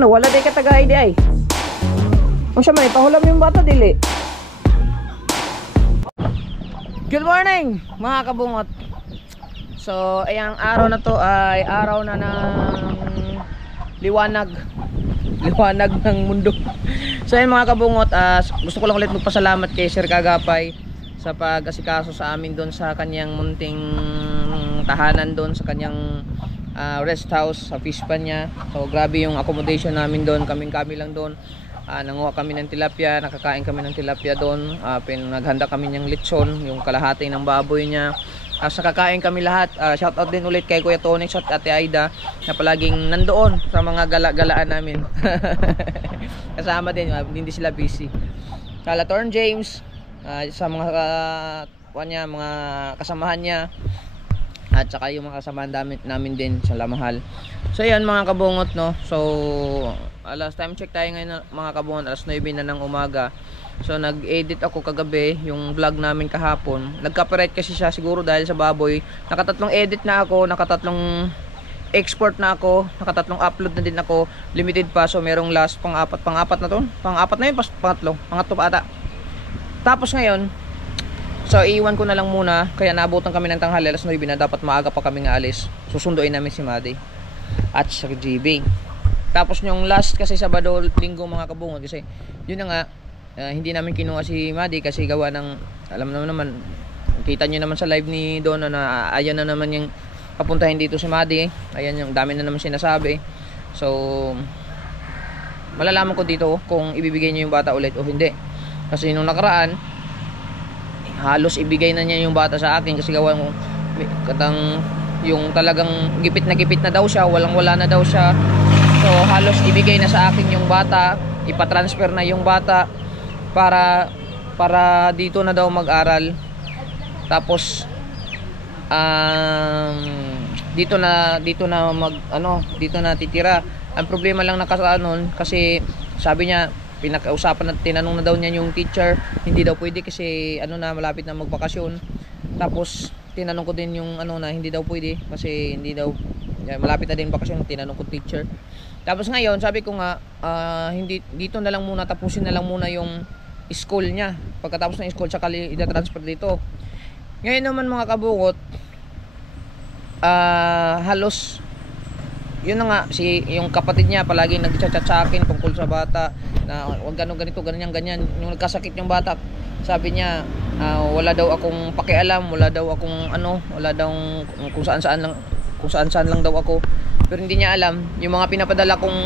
Ano, wala day katagay di ay. O siya man, ipahulam yung bata dili. Good morning mga kabungot. So, ayang araw na to ay araw na ng liwanag ng mundo. So ayun mga kabungot, gusto ko lang ulit magpasalamat kay Sir Kagapay sa pag-asikaso sa amin doon sa kanyang munting tahanan doon sa kanyang rest house sa Pispan niya. So grabe yung accommodation namin doon, kami lang doon. Nanguha kami ng tilapia, nakakain kami ng tilapia doon. Naghanda kami ng lechon, yung kalahati ng baboy niya. Nakakain kami lahat. Shout out din ulit kay Kuya Tonix at Ate Aida na palaging nandoon sa mga gala-galaan namin. Kasama din, hindi sila busy. Kala Torn James, sa mga mga kasamahan niya. At saka yung mga kasamahan namin din sa Lamahal. So yan mga kabungot, no. So last time check tayo ngayon mga kabungot, alas 9 na ng umaga. So nag-edit ako kagabi yung vlog namin kahapon. Nag-copyright kasi siya siguro dahil sa baboy. Nakatatlong edit na ako, nakatatlong export na ako, nakatatlong upload na din ako. Limited pa, so merong last pang-apat na to. Pang-apat na yun, pangatlo pa ata. Tapos ngayon, so iiwan ko na lang muna, kaya naabutan kami ng tanghali alas 9 na, dapat maaga pa kami nga alis. Susunduin namin si Madi at sa GB. Tapos yung last kasi Sabado, Linggo mga kabungot, kasi yun na nga, hindi namin kinuha si Madi kasi gawa ng, alam naman, kita nyo naman sa live ni Donna na ayan na naman yung papuntahin dito si Madi. Ayan yung dami na naman sinasabi. So malalaman ko dito kung ibibigay niya yung bata ulit o hindi. Kasi nung nakaraan, halos ibigay na niya yung bata sa akin kasi gawa ng yung talagang gipit na daw siya, wala na daw siya. So halos ibigay na sa akin yung bata, ipatransfer na yung bata para dito na daw mag-aral. Tapos dito na titira. Ang problema lang kasi sabi niya, pinakausapan na, tinanong na daw niya yung teacher, hindi daw pwede kasi malapit na magbakasyon. Tapos tinanong ko din yung hindi daw pwede kasi hindi daw malapit na din bakasyon, tinanong ko teacher. Tapos ngayon sabi ko nga, hindi dito na lang muna, tapusin na lang muna yung school niya. Pagkatapos ng school tsaka i-transfer dito. Ngayon naman mga kabungot, halos yun na nga, yung kapatid niya palagi nagchat-chat sa akin tungkol sa bata na wag ganito, ganyan. Yung nagkasakit yung bata, sabi niya wala daw akong pakialam, wala daw kung saan lang daw ako. Pero hindi niya alam, yung mga pinapadala kong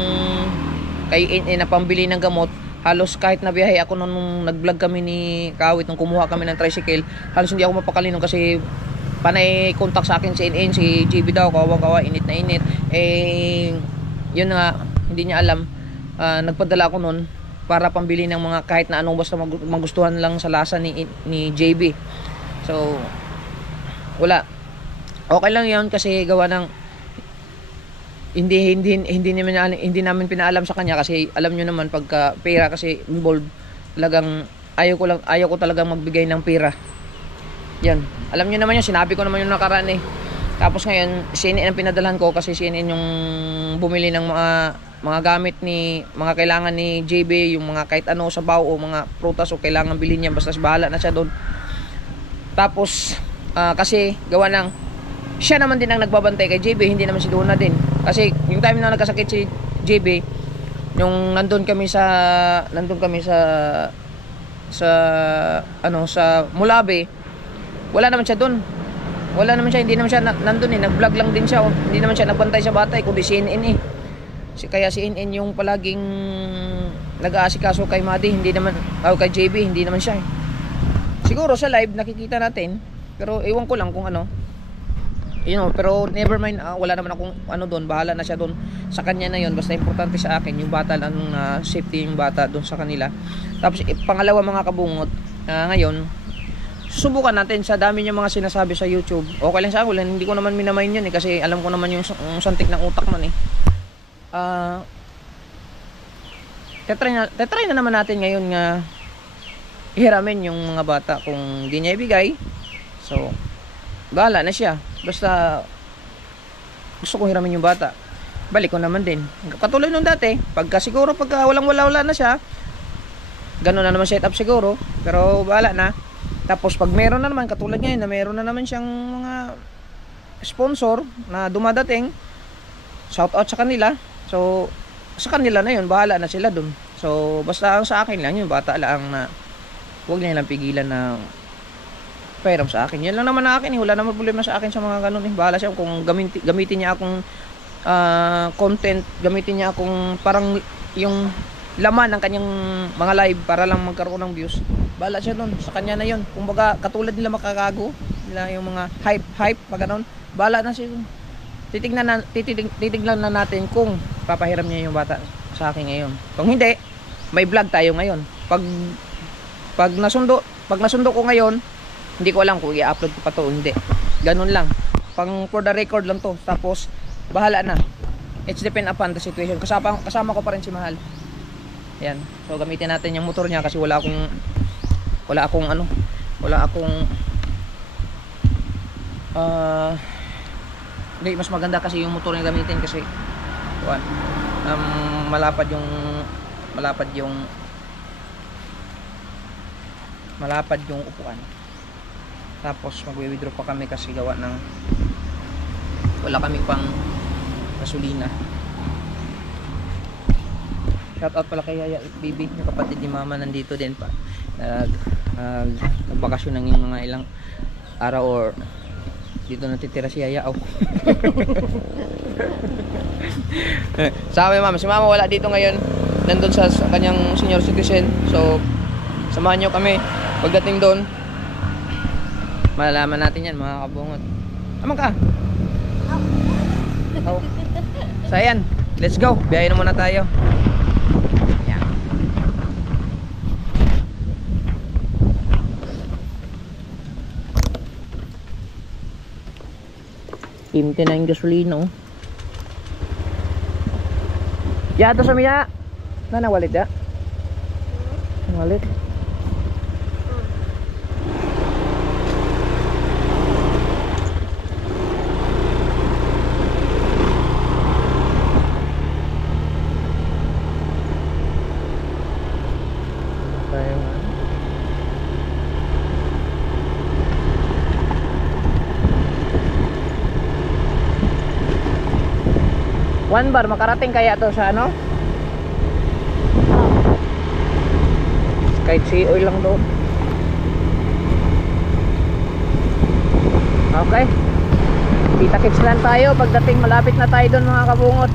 kay na pambili ng gamot, halos kahit na biyahe ako nung nag-vlog kami ni Kawit, nung kumuha kami ng tricycle, halos hindi ako mapakali nun kasi panay contact sa akin si NN, si GB daw, kawa, init na init. Yun nga, hindi niya alam. Nagpadala ako nun para pambili ng mga kahit na anong basta magustuhan lang sa lasa ni JB. So wala, okay lang yun kasi gawa ng hindi namin pinaalam sa kanya kasi alam nyo naman pagka pera kasi involved, talagang ayaw ko talagang magbigay ng pera. Yan, alam nyo naman yun, sinabi ko naman yung nakaraan eh. Tapos ngayon CNN ang pinadalhan ko kasi CNN yung bumili ng mga gamit mga kailangan ni JB, yung mga kahit ano, sabaw o mga prutas o kailangan bilhin niya, basta bahala na siya doon. Tapos kasi gawa ng siya naman din ang nagbabantay kay JB, hindi naman si Donna din. Kasi yung time na nagkasakit si JB, yung nandun kami sa Mulabe, wala naman siya doon. Hindi naman siya nandun eh, nag-vlog lang din siya. Hindi naman siya nagbantay sa bata, kundi CNN eh. Kaya CNN yung palaging nag-aasikaso kay Madi, hindi naman kay JB, hindi naman siya eh. Siguro sa live nakikita natin, pero ewan ko lang kung pero never mind, wala naman akong doon, bahala na siya doon sa kanya na yun. Basta importante sa akin yung bata lang, safety yung bata doon sa kanila. Tapos pangalawa mga kabungot, ngayon susubukan natin sa dami niya mga sinasabi sa YouTube. Okay lang sa akin, hindi ko naman minamain yun eh, kasi alam ko naman yung santik ng utak man eh. Tetry na naman natin ngayon nga ihiramin yung mga bata. Kung di niya ibigay, so bahala na siya. Basta gusto ko hiramin yung bata. balik ko naman din. Katulad nung dati, pagka walang wala na siya, gano'n na naman setup siguro, pero wala na. Tapos pag meron na naman, katulad ngayon na meron na naman siyang mga sponsor na dumadating, shout out sa kanila. So sa kanila na yun, bahala na sila dun. So basta ang sa akin lang, yung bata lang na huwag nilang pigilan na pairam sa akin. Yan lang naman na akin, wala naman problema sa akin sa mga ganun. Bahala siya kung gamitin niya akong content, gamitin niya akong parang yung laman ng kanyang mga live para lang magkaroon ng views. Bahala siya doon, sa kanya na yun. Kumbaga katulad nila makakago nila yung mga hype pag ganun, bahala na siya. Titignan na natin kung papahiram niya yung bata sa akin ngayon. Kung hindi, may vlog tayo ngayon. Pag nasundo ko ngayon, hindi ko alam kung i-upload ko pa to o hindi. Ganun lang. Pang for the record lang to. Tapos bahala na. It's depend upon the situation. Kasama ko pa rin si Mahal. Ayan. So gamitin natin yung motor niya kasi wala akong hindi, mas maganda kasi yung motor niya gamitin kasi malapad yung upuan. Tapos magwi-withdraw pa kami kasi gawa ng wala kami pang gasolina. Shout out pala kay Yaya Bibi, yung kapatid ni Mama, nandito din pa. Nagbakasyon ng mga ilang araw or dito natitira si Yaya. Sabi Mama, si Mama wala dito ngayon, nandun sa kanyang senior citizen. So samahan nyo kami pagdating doon. Malalaman natin yan mga kabungot. Aman ka? Oh. So ayan, let's go. Biyahe na muna tayo. Ayan. Empty na yung gasolino. Ya, ito sa miya. Walit ya? Walit. One bar, makarating kaya to sa ano? Kahit si oil lang doon. Okay. Kita-kits lang tayo pagdating malapit na tayo doon mga kabungot.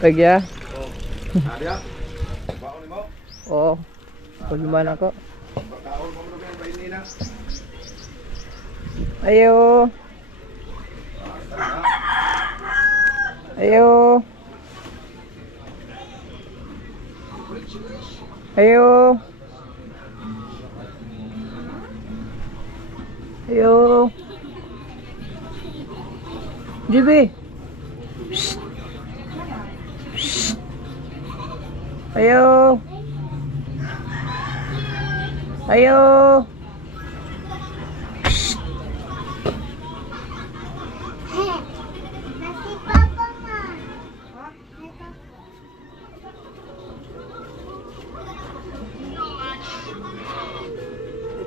Buntag ya. Ada? Baon mo? Oo. Pagluman ako. Baon mo mo ba ini na? Ayo. Ayo. Ayo. Ayo. JB. Shh. Shh. Ayo. Ayo.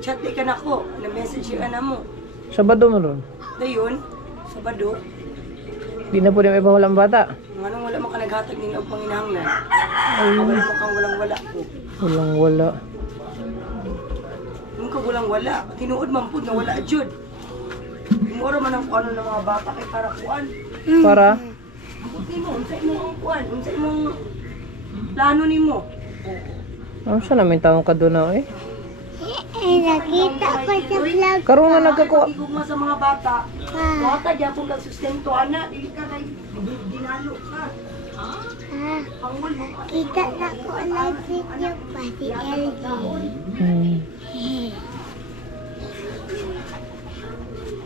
Chat di ka na ko, na-message ka na mo. Sabado mo ron. Dayon, Sabado, Di na po di may pahulang bata. nganong wala man ka naghatag nila og panginahanglan. Ay, Wala mo kang walang-wala ko. walang wala. Kung ka walang-wala, tinuod man pud na wala jud. Moro man ang kuano ng mga bata kay para kuan. Para? Buti mo, unsay mo ang kuan, unsay mong plano nimo. Ano sa namin taong kadunaw eh? Nakita ko sa vlog. Karoon na nagkakuha. Igugma sa mga bata. Bata gyapon kag sustento ana, dili ka kay dinalo ka. Pangul mo. Kita na ko live video pa si LG.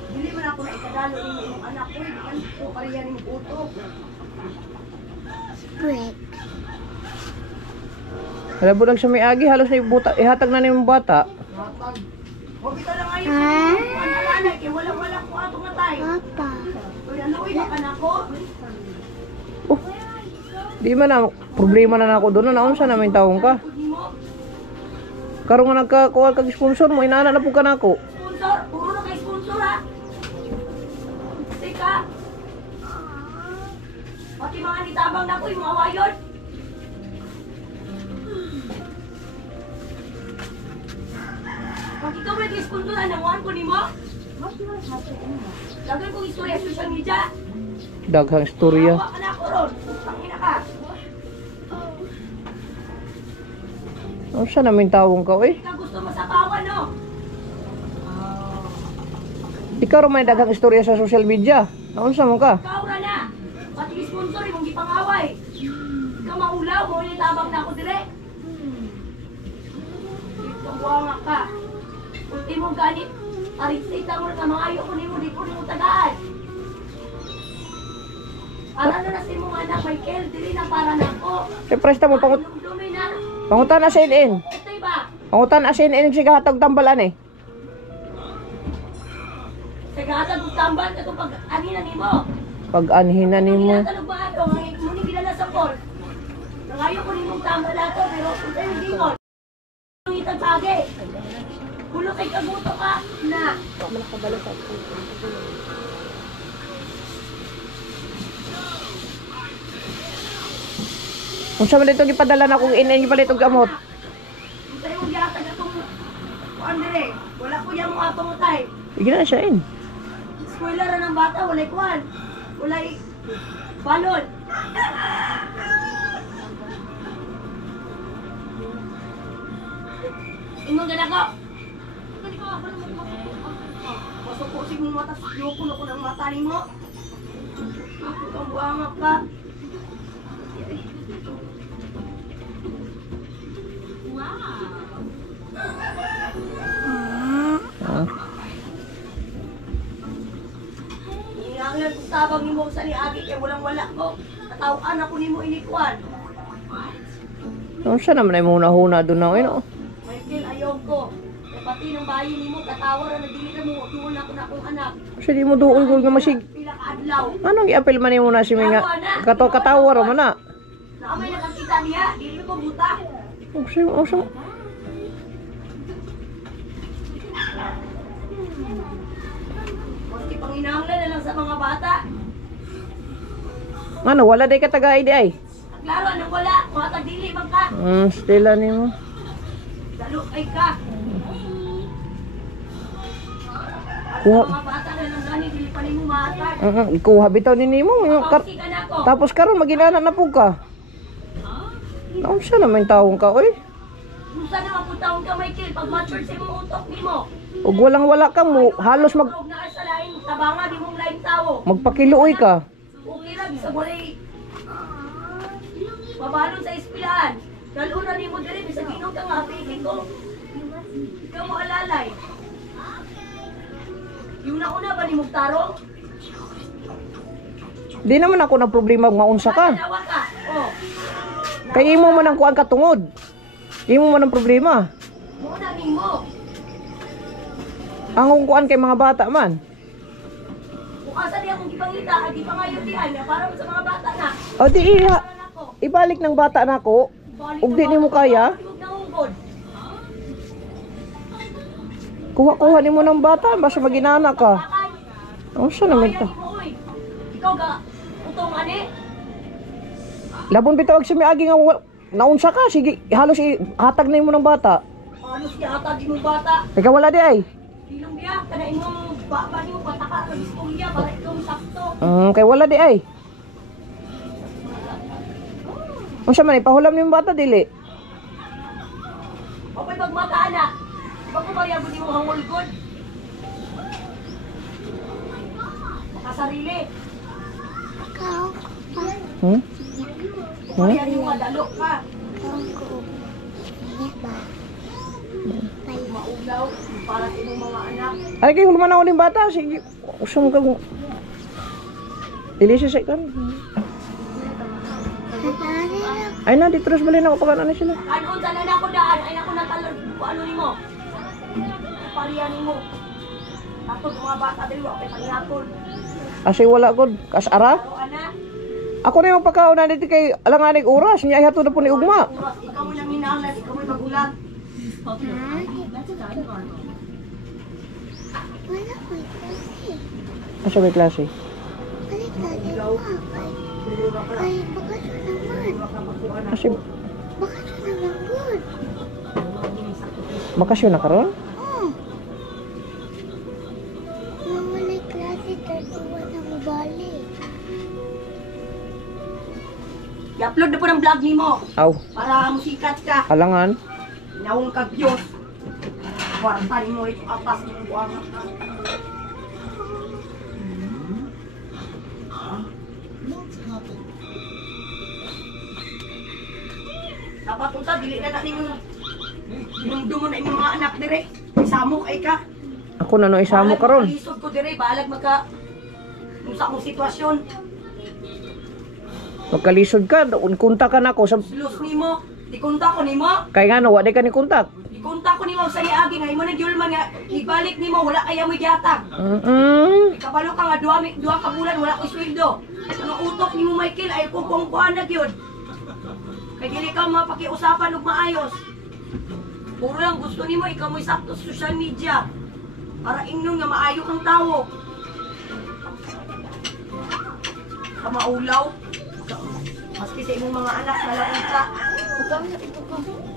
Dili man ako na ikadalo nimo imong anak ko, di man ko pareha ning utok. Break. Alam mo lang siya may agi, halos na ibuta, ihatag na yung bata. Huwag kita lang ngayon. Ah? Ano kay wala ko ato nga tay. Papa. Uy, ano uy baka nako. Oh, di man na, problema na ako doon, naon sa namin taong ka. Karoon nga nagkakuha kag sponsor mo, inaana na po ka na ako. Sponsor, puro na kay sponsor ha. Sika. Pati mga nitabang na ko yung mga wayon. Pag ikaw may sponsor, anawan ko nimo. Lagan kong istorya sa social media. Daghang istorya. Hawa ka na ako ron. Tangina ka. Ano sa namin taong ka, eh? Hindi ka gusto masabawan, no? Ikaw rin may daghang istorya sa social media. Naon sa mo ka? Ikaw ra na. Pati sponsor, imong gipangaway. Ikaw maulaw, mo tabang na ako dire. Ikaw buwanga ka. Ultimo ganit. Arit-sita mo na mga ayo ko nimo, di ko nimo tagaan. Para na si mong anak, Michael, dili na para na ako. Eh, presta mo, Dumi na. pangutan na SNN. Ito ba? Pangutan na SNN siya hatag tambalan eh. Sagatan kong tambal ka pag ani na nimo. Pag-anhin na nimo. Tinatalog ba ato, ang muni gidala sa port. Nangayo ko nimong tambal ato, pero kung sa'yo gingon. Ang itagpagi. Kulo kay kaguto ka na. Kung sa man dito gipadala na kong inin gipalit og gamot. Kung sa'yo mong gihatag atong kuan dire. Wala ko yan mo atong utay. Igi na siya in. Spoiler ra ng bata, walay kuan. Walay balon. Imong ganako. Masukok si mong mata, yoko na ko ng mata ni mo. Ako kang buangak ka. Ah. Inganglan kung tabang ni mo sa niagi kaya walang wala ko. Katawaan ako ni mo inikuan. Ano sa naman ay muna huna doon na no? Michael, ayaw ko. Kaya pati ng bayi ni mo, katawar na dili na mo, tuon ako na akong anak. Kasi di mo doon gul nga masig. Pila ka adlaw. Anong i-apel man mo na si mga katawar man na. Naamay nakakita niya, dili ko buta. Usam. Maski panginahanglan na lang sa mga bata. Ano, wala day ka taga-ID ay. Klaro, anong wala? Mga tagdili bang ka? Stila ni mo. Dalo ay ka. Kuha. Mga bata na lang gani, dili pa nimo maatag. Ikuha bitaw ni nimo. Kapausi ka na ko. Tapos karon maginana na pug ka. Naon siya naman taong ka oy. Kung saan naman po taong ka, Michael, pag mature sa imong utok nimo. Ug walang-wala ka mo, halos Tawag na ka sa lain, tabanga, di mong lain tao. magpakiluoy ka. Okay lang, bisa walay. Mabalon sa espilahan. Kaluna ni mo diri, bisa ginog ka nga, apigin ko. Ikaw mo alalay. Yung nauna ba ni Mugtarong? Di naman ako na problema maunsa ka. Dalawa ka. Oh. Kay imo man ang kuan katungod. Imo man ang problema. Muna ni mo. Ang kuan kay mga bata man. Kung asa niya kung ipangita, agi pangayo dihan na para sa mga bata na. O di iha, Para nako. ibalik ng bata nako. Ug di nimo kaya, Huwag na hungkod. kuha-kuha nimo ng bata basta maginana ka. Ano siya naman ta? Ikaw ga utong ani? Labon bitaw og simi agi nga naunsa ka, sige halos hatag na nimo ng bata. Ano siya atag imong bata? Ikaw wala di ay. Ilong biya kana imong baba nimo pataka sa istorya para ikaw sakto. Kay wala di ay. Unsa man ipahulam nimo bata dili? Oy pagmata ana. Pag mo bayab di mo hangulgod. Makasarili. Ikaw, Hmm? Kaya ni mo dalo ka. Maulaw para sa imong mga anak. Ay kay hulman ako ning bata, sige. Usam ka mo. Dili siya sa kan. Ay na dito ras bali na ko pagana sila. Kanon sa na ko daan ay ako natalon ko ano nimo. Pariya nimo. Ato mga bata diri wa kay pangyapon. Asi wala gud kasara. Pero ana, Ako na yung pagkauna dito kay alanganig oras niya ihato na po ni ugma. oras ikaw mo nang hinahanglan, ikaw mo magulat. Wala ko kasi. Asa may klase? Balik natin ay bakasyon naman. Kasi Bakasyon naman good. bakasyon na karon? Oh. Mawalay klase 31 na mabalik. I-upload na po ng vlog nimo Aw, para musikat ka. alangan. Nawong ka views. Kwarta nimo ito apas ng buwang. Dapat unta dili na nimo dinumdum mo na imong mga anak dire. Isamo kay ka. Ako na no isamo karon. Lisod ko dire balag magka sa akong sitwasyon. Magkalisod ka, kunta ka na ako sa Lus nimo, dikunta ko nimo. kay nga no, wa di ka ni kontak. Dikunta ko nimo sa niagi nga imo na gyulman nga ibalik nimo wala kaya mo gihatag. Kabalo ka nga duha ka bulan wala ko sweldo. Ano utok nimo Michael ay kukuan na gyud. Kay dili ka mapakiusapan og maayos. Puro lang gusto nimo ikaw mo isakto sa social media. Para ingnon nga maayo kang tawo. Ka maulaw. Maski sa imong mga anak na lang unta.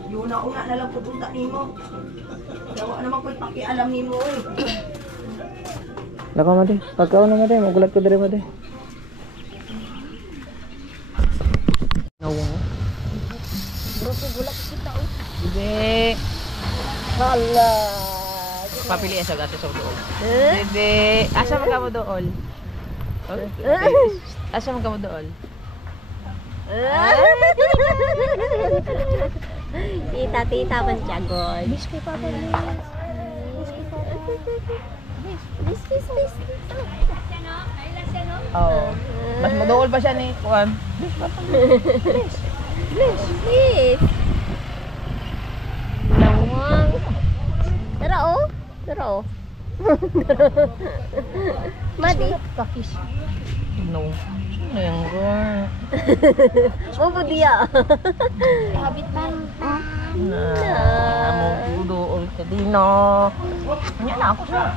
Yun na una na lang pupunta nimo. Dawa naman ko'y pakialam nimo eh. Lakaw mo di. Pagkaw na mo di, magulat ko dire mo di. Nawa. Bebe. Hala. Papili sa gato sa dool. Bebe. Asa man ka mo dool? Asa man ka mo dool? Tita man siya, God. Miss kay Papa, Miss. Oo. Mas madool pa siya ni Juan. Please. Lawang. Tara, oh. Madi. Kakis. No. Ano yung Juan? Mabu dia. Habit man. Mo dool ka dino. Nya na ako sa.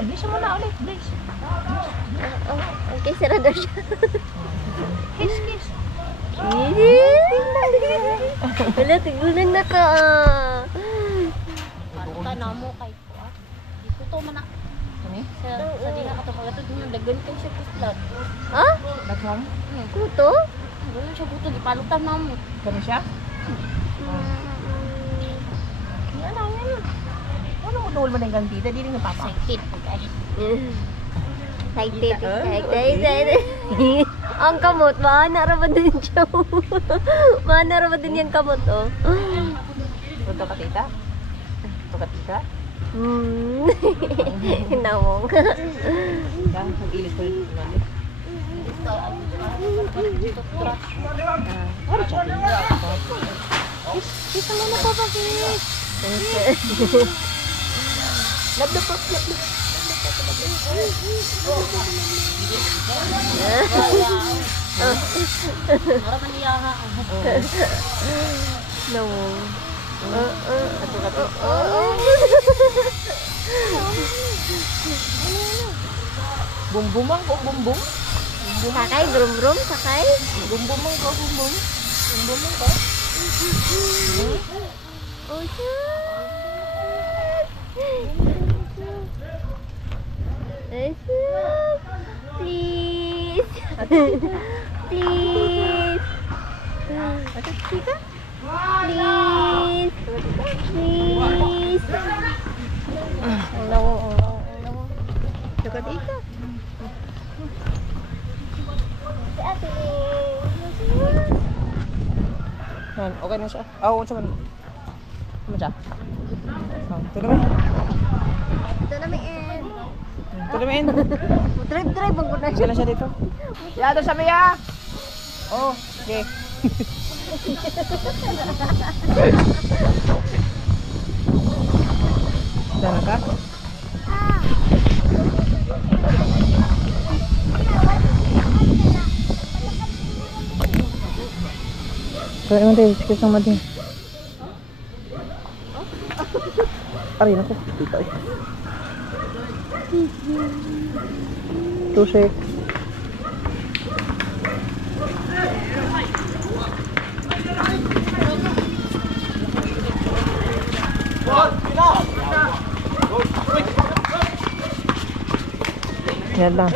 Bisa mo na ulit, please. Okay, sarado siya. Kiss. Wala, tigulan na ka. Parta na mo kay ko. Ito to man. Ano Sa di na katapag ito, lagan kayo siya puslat. Ha? Daghang? Kuto? Ganun siya buto, gipalutan na mo. Kano siya? Yan na, yan na. Ano mo tuwal man ang gantita? Di rin nga papa. Sakit, guys. Excited. Ang kamot, maana raman din siya. Maana raman din yung kamot, oh. Ito ka tita? Ito ka tita? Hinawong. Yan, mag-ilis ko rin. Kita mo na pa ba, Kit? Lab na po, lab na. Maraman niya ha. Nawong. Bumbumang ko, bumbum. Sakay, brum-brum, sakay. Bumbumang ko, bumbum. Bumbumang ko. Oh, shit. Please. Please. Tita? Please. Please. Ang nawong. Ito ka tita? Si ate. Yan, okay na siya. Oo, siya man. Ano siya? Ito naman. Ito na may end. Ito naman. Drive ang guna Sige na siya dito. Yado sa Mia! Oh, okay. Sana ka? Kaya naman tayo, sikit naman din. Aray, naku, tita eh. Tusik. Yan lang.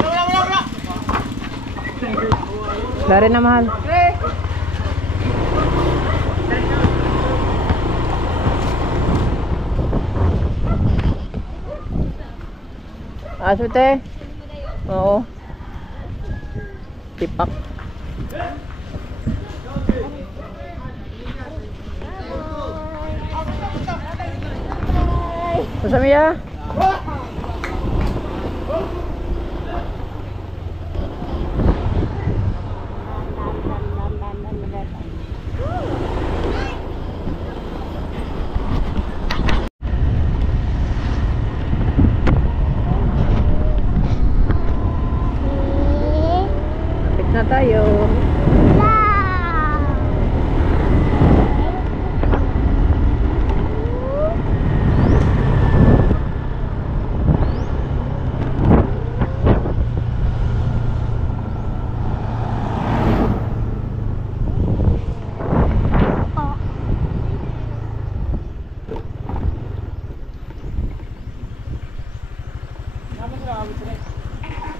Dari na mahal. Asute? Oo. Tipak. Masami ya? Lapit na tayo.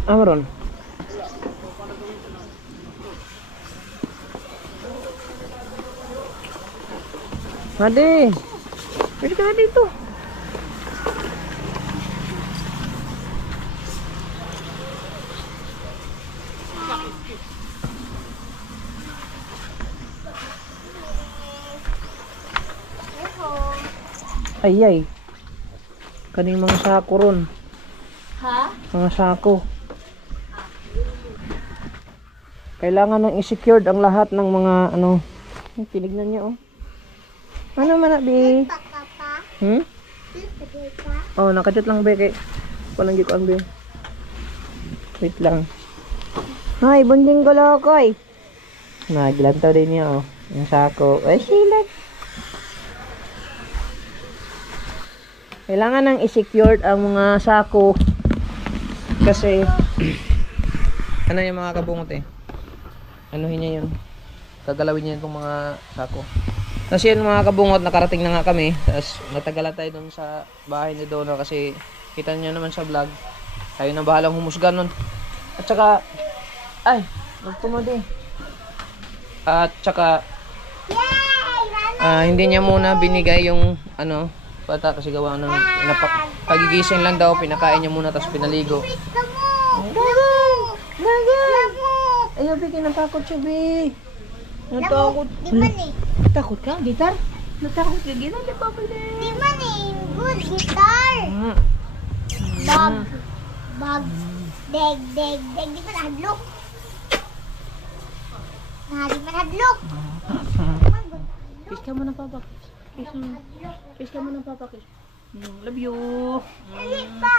Amaron. Hadi. Pwede ka dito. Ay ay. Kaning mga sako ron. Ha? Mga sako. Kailangan nang i-secured ang lahat ng mga ano. Ay, tinignan niya oh. Ano man na, be? Papa, Hmm? papa. Oh, nakachat lang, be. Kay walang gikuan, be. Wait lang. Hi, bunjing golokoy. Naglantaw din niya, oh. Yung sako. Ay, silat. Kailangan nang i-secured ang mga sako. Kasi, ano yung mga kabungot eh. Anuhin niya yun. Gagalawin niya itong mga sako. Kasi yun mga kabungot, nakarating na nga kami. Tapos natagalan tayo dun sa bahay ni Donna kasi kita niyo naman sa vlog. Kayo na bahalang humusga nun. At saka, ay, magtumodi. At saka, hindi niya muna binigay yung, ano, bata kasi gawa ng, pagigising lang daw, pinakain niya muna, tapos pinaligo. Ayaw, Bi, natakot siya, Bi. Natakot. Di man eh. Takot ka, gitar? Natakot ka, gitar? Di ba pala? Di man eh. Good guitar. Bag. Bag. Deg. Di man hadlok. Di man hadlok. Kiss ka muna, Papa. Kiss ka muna, Papa. Love you. Dali pa.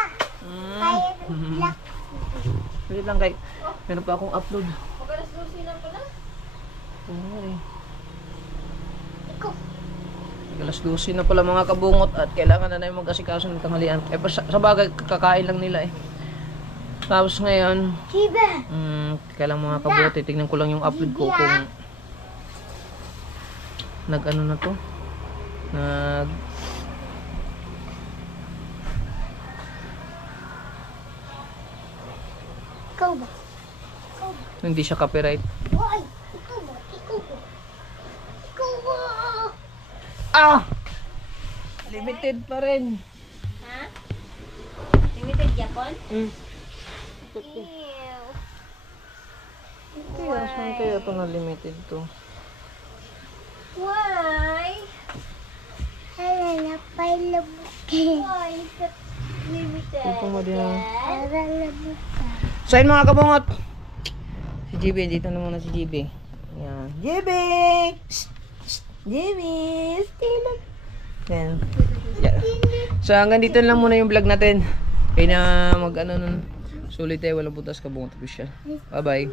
Kaya black. Wait lang, kay. Meron pa akong upload. Oo, eh. Ikaw. Alas 12 na pala mga kabungot at kailangan na yung mag-asikaso ng tanghalian. Eh, sa bagay, kakain lang nila eh. Tapos ngayon, Chiba. kailangan mga kabuti, tignan ko lang yung upload ko kung nag-ano na to. Ikaw ba? Hindi siya copyright. Hoy. Ikaw ba? Ikaw ba? Ikaw ba? Ah! Limited pa rin. Ha? Limited Japon? Ew. Kaya, saan kaya ito na limited to? Why? Hala na pailabot. Why? Limited. Ito mo din. Hala na So yun mga kabungot. Si GB, dito na muna si GB. Yan. GB! GB! Stay lang. Yan. Yeah. So hanggang dito lang muna yung vlog natin. Kaya na mag ano nun. Sulit walang butas kabungot official. Bye bye.